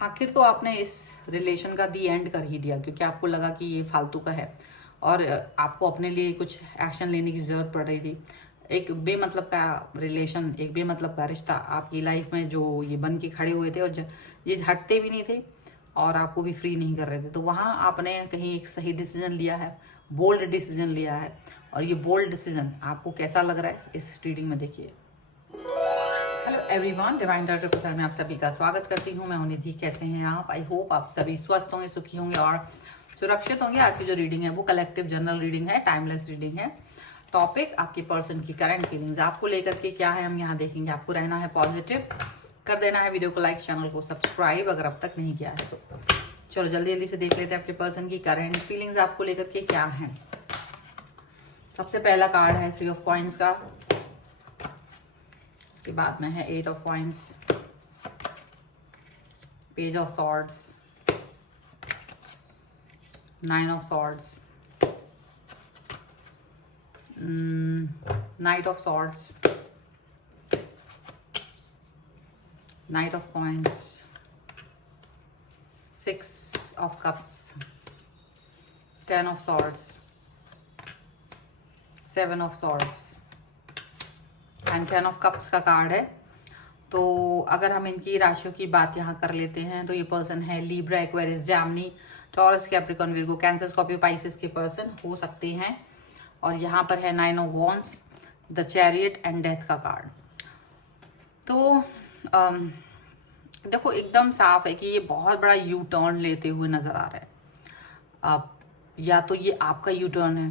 आखिर तो आपने इस रिलेशन का दी एंड कर ही दिया, क्योंकि आपको लगा कि ये फालतू का है और आपको अपने लिए कुछ एक्शन लेने की ज़रूरत पड़ रही थी। एक बेमतलब का रिलेशन, एक बेमतलब का रिश्ता आपकी लाइफ में जो ये बन के खड़े हुए थे और ये हटते भी नहीं थे और आपको भी फ्री नहीं कर रहे थे। तो वहाँ आपने कहीं एक सही डिसीजन लिया है, बोल्ड डिसीजन लिया है। और ये बोल्ड डिसीजन आपको कैसा लग रहा है इस रीडिंग में देखिए। हेलो एवरीवन, डिवाइन टारगेट प्रसार में आप सभी का स्वागत करती हूँ। मैं हूं निधि। कैसे हैं आप? आई होप आप सभी स्वस्थ होंगे, सुखी होंगे और सुरक्षित होंगे। आज की जो रीडिंग है वो कलेक्टिव जनरल रीडिंग है, टाइमलेस रीडिंग है। टॉपिक आपके पर्सन की करंट फीलिंग्स आपको लेकर के क्या है हम यहाँ देखेंगे। आपको रहना है पॉजिटिव, कर देना है वीडियो को लाइक, चैनल को सब्सक्राइब अगर अब तक नहीं किया है तो। चलो जल्दी जल्दी से देख लेते हैं आपके पर्सन की करंट फीलिंग्स आपको लेकर के क्या है। सबसे पहला कार्ड है 3 ऑफ कॉइंस का, इसके बाद में है 8 of coins, page of swords, 9 of swords, night of swords, night of coins, 6 of cups, 10 of swords, 7 of swords and 10 of cups का कार्ड है। तो अगर हम इनकी राशियों की बात यहाँ कर लेते हैं तो ये पर्सन है Libra, Aquarius, Gemini, taurus, Capricorn, Virgo, cancer, Scorpio, Pisces के पर्सन हो सकते हैं। और यहाँ पर है 9 of wands, the chariot and death का कार्ड। तो देखो एकदम साफ है कि ये बहुत बड़ा यू टर्न लेते हुए नजर आ रहा है। अब या तो ये आपका यू टर्न है,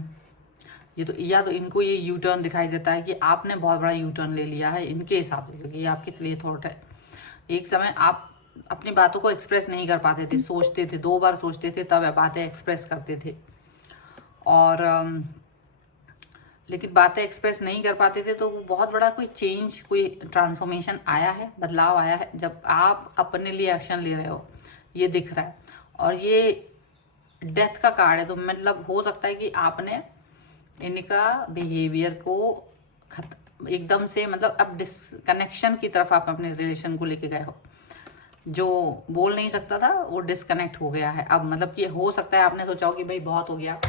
ये तो या तो इनको ये यू टर्न दिखाई देता है कि आपने बहुत बड़ा यू टर्न ले लिया है इनके हिसाब से, क्योंकि ये आपके लिए थॉट है। एक समय आप अपनी बातों को एक्सप्रेस नहीं कर पाते थे, सोचते थे, 2 बार सोचते थे तब बातें एक्सप्रेस करते थे। और लेकिन बातें एक्सप्रेस नहीं कर पाते थे तो वो बहुत बड़ा कोई चेंज, कोई ट्रांसफॉर्मेशन आया है, बदलाव आया है जब आप अपने लिए एक्शन ले रहे हो, ये दिख रहा है। और ये डेथ का कार्ड है, तो मतलब हो सकता है कि आपने इनका बिहेवियर को एकदम से मतलब अब डिसकनेक्शन की तरफ आप अपने रिलेशन को लेके गए हो। जो बोल नहीं सकता था वो डिसकनेक्ट हो गया है अब। मतलब कि हो सकता है आपने सोचा हो कि भाई बहुत हो गया,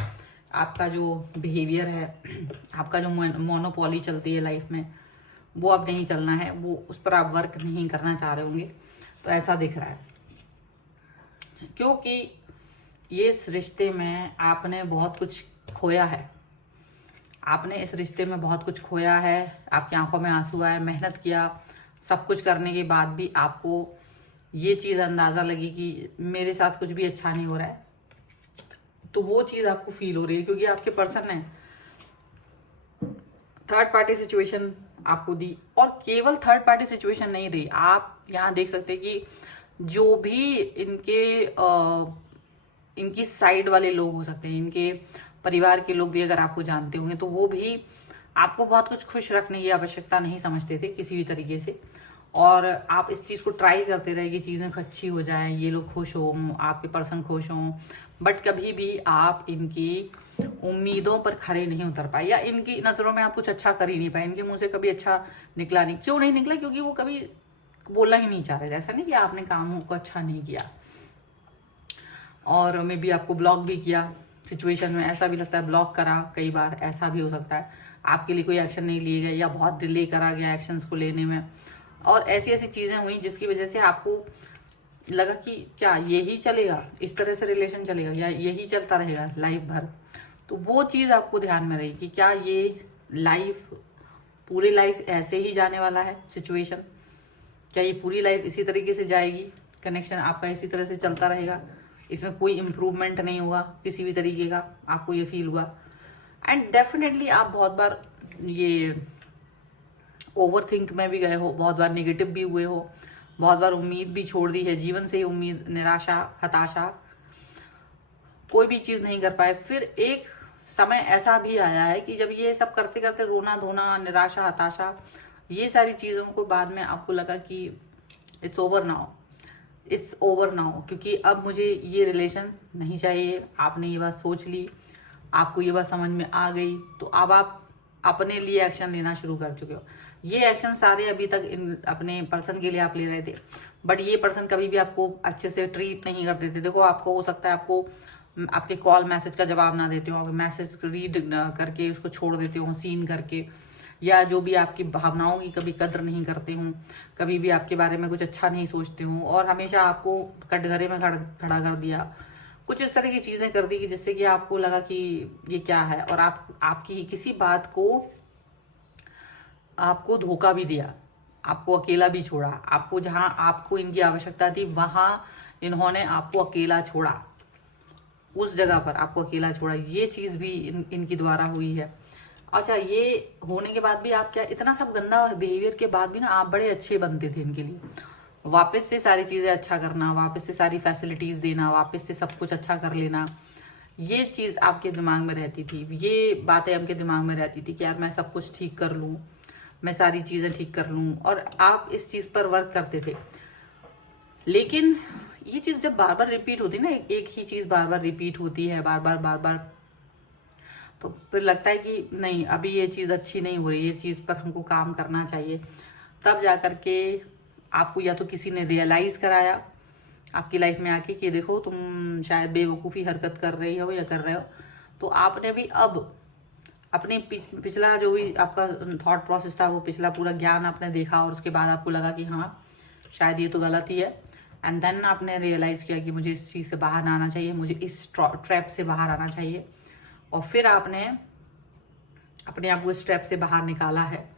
आपका जो बिहेवियर है, आपका जो मोनोपोली चलती है लाइफ में वो अब नहीं चलना है, वो उस पर आप वर्क नहीं करना चाह रहे होंगे। तो ऐसा दिख रहा है, क्योंकि ये इस रिश्ते में आपने बहुत कुछ खोया है। आपने इस रिश्ते में बहुत कुछ खोया है, आपकी आंखों में आंसू आए, मेहनत किया, सब कुछ करने के बाद भी आपको ये चीज़ अंदाज़ा लगी कि मेरे साथ कुछ भी अच्छा नहीं हो रहा है। तो वो चीज़ आपको फील हो रही है, क्योंकि आपके पर्सन ने थर्ड पार्टी सिचुएशन आपको दी। और केवल थर्ड पार्टी सिचुएशन नहीं रही, आप यहाँ देख सकते हैं कि जो भी इनकी साइड वाले लोग हो सकते हैं, इनके परिवार के लोग भी अगर आपको जानते होंगे तो वो भी आपको बहुत कुछ खुश रखने की आवश्यकता नहीं समझते थे किसी भी तरीके से। और आप इस चीज़ को ट्राई करते रहे कि चीज़ें अच्छी हो जाएं, ये लोग खुश हों, आपके पर्सन खुश हों, बट कभी भी आप इनकी उम्मीदों पर खरे नहीं उतर पाए, या इनकी नज़रों में आप कुछ अच्छा कर ही नहीं पाए। इनके मुंह से कभी अच्छा निकला नहीं। क्यों नहीं निकला? क्योंकि वो कभी बोलना ही नहीं चाह रहे थे। ऐसा नहीं कि आपने काम को अच्छा नहीं किया, और मे बी आपको ब्लॉक भी किया सिचुएशन में, ऐसा भी लगता है ब्लॉक करा कई बार, ऐसा भी हो सकता है। आपके लिए कोई एक्शन नहीं लिए गए या बहुत डिले करा गया एक्शंस को लेने में, और ऐसी ऐसी चीज़ें हुई जिसकी वजह से आपको लगा कि क्या यही चलेगा, इस तरह से रिलेशन चलेगा या यही चलता रहेगा लाइफ भर। तो वो चीज़ आपको ध्यान में रही कि क्या ये लाइफ, पूरी लाइफ ऐसे ही जाने वाला है सिचुएशन, क्या ये पूरी लाइफ इसी तरीके से जाएगी, कनेक्शन आपका इसी तरह से चलता रहेगा, इसमें कोई इम्प्रूवमेंट नहीं होगा किसी भी तरीके का, आपको ये फील हुआ। एंड डेफिनेटली आप बहुत बार ये ओवर थिंक में भी गए हो, बहुत बार नेगेटिव भी हुए हो, बहुत बार उम्मीद भी छोड़ दी है जीवन से ही, उम्मीद, निराशा, हताशा, कोई भी चीज़ नहीं कर पाए। फिर एक समय ऐसा भी आया है कि जब ये सब करते करते रोना धोना, निराशा, हताशा, ये सारी चीज़ों को बाद में आपको लगा कि it's over now, it's over now, क्योंकि अब मुझे ये रिलेशन नहीं चाहिए। आपने ये बात सोच ली, आपको ये बात समझ में आ गई, तो अब आप अपने लिए एक्शन लेना शुरू कर चुके हो। ये एक्शन सारे अभी तक अपने पर्सन के लिए आप ले रहे थे, बट ये पर्सन कभी भी आपको अच्छे से ट्रीट नहीं करते थे। देखो, आपको हो सकता है आपको आपके कॉल मैसेज का जवाब ना देते हो, मैसेज रीड करके उसको छोड़ देते हो सीन करके, या जो भी आपकी भावनाओं की कभी कद्र नहीं करते हूँ, कभी भी आपके बारे में कुछ अच्छा नहीं सोचते हूँ, और हमेशा आपको कटघरे में खड़ा कर दिया। कुछ इस तरह की चीज़ें कर दी कि जिससे कि आपको लगा कि ये क्या है, और आपकी किसी बात को आपको धोखा भी दिया, आपको अकेला भी छोड़ा। आपको जहां आपको इनकी आवश्यकता थी वहां इन्होंने आपको अकेला छोड़ा, उस जगह पर आपको अकेला छोड़ा। ये चीज भी इनकी द्वारा हुई है। अच्छा, ये होने के बाद भी आप क्या, इतना सब गंदा बिहेवियर के बाद भी ना आप बड़े अच्छे बनते थे इनके लिए। वापस से सारी चीजें अच्छा करना, वापस से सारी फैसिलिटीज देना, वापस से सब कुछ अच्छा कर लेना, ये चीज आपके दिमाग में रहती थी। ये बातें आपके दिमाग में रहती थी कि यार मैं सब कुछ ठीक कर लूं, मैं सारी चीजें ठीक कर लूं, और आप इस चीज पर वर्क करते थे। लेकिन ये चीज जब बार बार रिपीट होती है ना, एक ही चीज बार बार रिपीट होती है, बार बार, तो फिर लगता है कि नहीं, अभी ये चीज अच्छी नहीं हो रही, ये चीज पर हमको काम करना चाहिए। तब जा करके आपको या तो किसी ने रियलाइज कराया आपकी लाइफ में आके कि देखो तुम शायद बेवकूफ़ी हरकत कर रही हो या कर रहे हो, तो आपने भी अब अपने पिछला जो भी आपका थॉट प्रोसेस था, वो पिछला पूरा ज्ञान आपने देखा, और उसके बाद आपको लगा कि हाँ शायद ये तो गलत ही है। एंड देन आपने रियलाइज़ किया कि मुझे इस चीज़ से बाहर आना चाहिए, मुझे इस ट्रैप से बाहर आना चाहिए, और फिर आपने अपने आप को इस ट्रैप से बाहर निकाला है।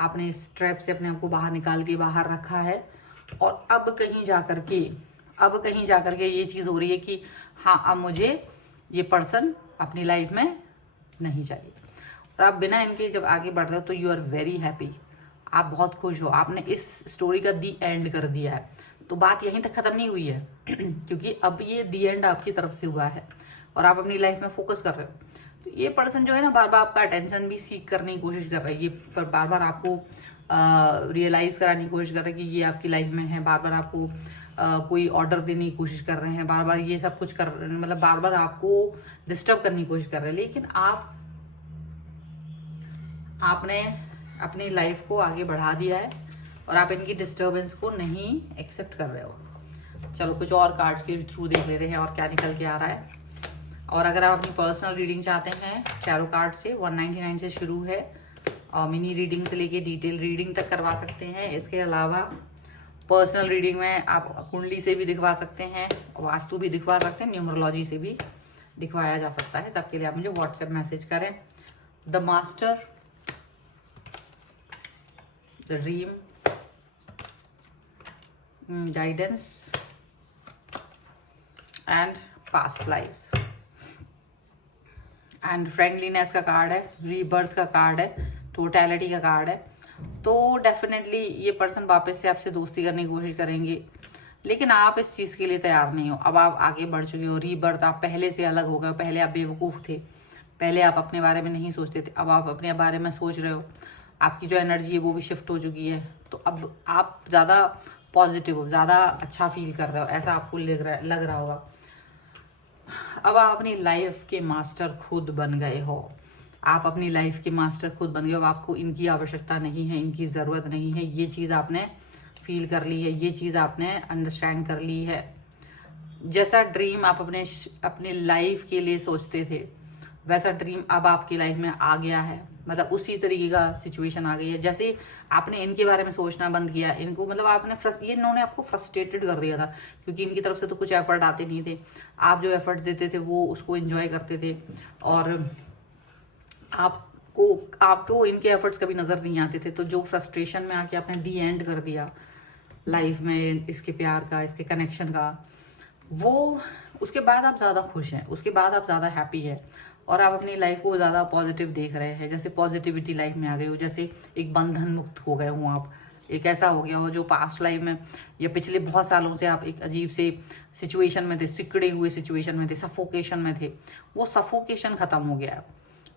आपने इस ट्रैप से अपने आप को बाहर निकाल के बाहर रखा है, और अब कहीं जा करके ये चीज़ हो रही है कि हाँ, अब मुझे ये पर्सन अपनी लाइफ में नहीं चाहिए। और आप बिना इनके जब आगे बढ़ रहे हो तो यू आर वेरी हैप्पी, आप बहुत खुश हो। आपने इस स्टोरी का दी एंड कर दिया है, तो बात यहीं तक खत्म नहीं हुई है क्योंकि अब ये दी एंड आपकी तरफ से हुआ है, और आप अपनी लाइफ में फोकस कर रहे हो। तो ये पर्सन जो है ना, बार बार आपका अटेंशन भी सीख करने की कोशिश कर रहा है, ये बार बार आपको रियलाइज कराने की कोशिश कर रहे हैं कि ये आपकी लाइफ में है, बार बार आपको कोई ऑर्डर देने की कोशिश कर रहे हैं, बार बार ये सब कुछ कर रहे हैं, मतलब बार बार आपको डिस्टर्ब करने की कोशिश कर रहे हैं। लेकिन आपने अपनी लाइफ को आगे बढ़ा दिया है, और आप इनकी डिस्टर्बेंस को नहीं एक्सेप्ट कर रहे हो। चलो कुछ और कार्ड्स के थ्रू देख लेते हैं और क्या निकल के आ रहा है। और अगर आप अपनी पर्सनल रीडिंग चाहते हैं टैरो कार्ड से, 199 से शुरू है, और मिनी रीडिंग से लेके डिटेल रीडिंग तक करवा सकते हैं। इसके अलावा पर्सनल रीडिंग में आप कुंडली से भी दिखवा सकते हैं, वास्तु भी दिखवा सकते हैं, न्यूमरोलॉजी से भी दिखवाया जा सकता है। सबके लिए आप मुझे व्हाट्सएप मैसेज करें। The master, the dream, guidance and past lives, and friendliness का कार्ड है, रीबर्थ का कार्ड है, टोटलिटी का कार्ड है। तो डेफिनेटली ये पर्सन वापस से आपसे दोस्ती करने की कोशिश करेंगे, लेकिन आप इस चीज़ के लिए तैयार नहीं हो। अब आप आगे बढ़ चुके हो, रीबर्थ, आप पहले से अलग हो गए हो। पहले आप बेवकूफ़ थे, पहले आप अपने बारे में नहीं सोचते थे, अब आप अपने बारे में सोच रहे हो। आपकी जो एनर्जी है वो भी शिफ्ट हो चुकी है, तो अब आप ज़्यादा पॉजिटिव हो, ज़्यादा अच्छा फील कर रहे हो, ऐसा आपको लग रहा होगा। अब आप अपनी लाइफ के मास्टर खुद बन गए हो, आप अपनी लाइफ के मास्टर खुद बन गए हो। आपको इनकी आवश्यकता नहीं है, इनकी ज़रूरत नहीं है, ये चीज़ आपने फील कर ली है, ये चीज़ आपने अंडरस्टैंड कर ली है। जैसा ड्रीम आप अपने लाइफ के लिए सोचते थे, वैसा ड्रीम अब आपकी लाइफ में आ गया है। मतलब उसी तरीके का सिचुएशन आ गई है। जैसे आपने इनके बारे में सोचना बंद किया, इनको मतलब आपने इन्होंने आपको फ्रस्ट्रेटेड कर दिया था, क्योंकि इनकी तरफ से तो कुछ एफर्ट आते नहीं थे। आप जो एफर्ट्स देते थे वो उसको एंजॉय करते थे, और आपको इनके एफर्ट्स कभी नज़र नहीं आते थे। तो जो फ्रस्ट्रेशन में आके आपने दी एंड कर दिया लाइफ में इसके प्यार का, इसके कनेक्शन का, वो उसके बाद आप ज़्यादा खुश हैं, उसके बाद आप ज़्यादा हैप्पी हैं, और आप अपनी लाइफ को ज़्यादा पॉजिटिव देख रहे हैं। जैसे पॉजिटिविटी लाइफ में आ गई हो, जैसे एक बंधन मुक्त हो गए हो आप, एक ऐसा हो गया हो जो पास्ट लाइफ में या पिछले बहुत सालों से आप एक अजीब से सिचुएशन में थे, सिकड़े हुए सिचुएशन में थे, सफोकेशन में थे, वो सफोकेशन ख़त्म हो गया है।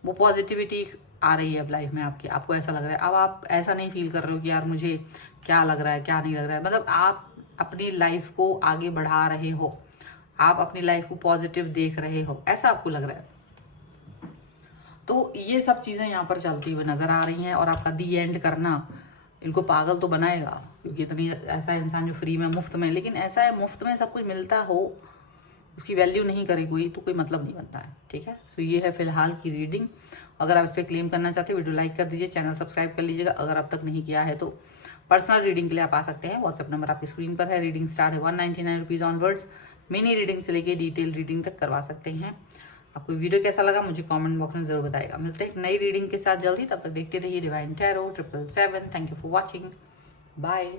वो पॉजिटिविटी आ रही है अब लाइफ में आपकी, आपको ऐसा लग रहा है। अब आप ऐसा नहीं फील कर रहे हो कि यार मुझे क्या लग रहा है, क्या नहीं लग रहा है। मतलब आप अपनी लाइफ को आगे बढ़ा रहे हो, आप अपनी लाइफ को पॉजिटिव देख रहे हो, ऐसा आपको लग रहा है। तो ये सब चीज़ें यहाँ पर चलती हुई नज़र आ रही हैं, और आपका दी एंड करना इनको पागल तो बनाएगा, क्योंकि इतनी ऐसा इंसान जो फ्री में मुफ्त में, लेकिन ऐसा है मुफ्त में सब कुछ मिलता हो, उसकी वैल्यू नहीं करे कोई तो कोई मतलब नहीं बनता है। ठीक है, सो ये है फिलहाल की रीडिंग। अगर आप इस पर क्लेम करना चाहते हो वीडियो लाइक कर दीजिए, चैनल सब्सक्राइब कर लीजिएगा अगर अब तक नहीं किया है तो। पर्सनल रीडिंग के लिए आप आ सकते हैं, व्हाट्सएप नंबर आपकी स्क्रीन पर है। रीडिंग स्टार्ट है 199 रुपीज़ ऑनवर्ड्स। मिनी रीडिंग से लेके डिटेल रीडिंग तक करवा सकते हैं। आपको वीडियो कैसा लगा मुझे कमेंट बॉक्स में जरूर बताएगा। मिलते हैं एक नई रीडिंग के साथ जल्दी, तब तक देखते रहिए divine tarot 777। Thank you for watching, bye.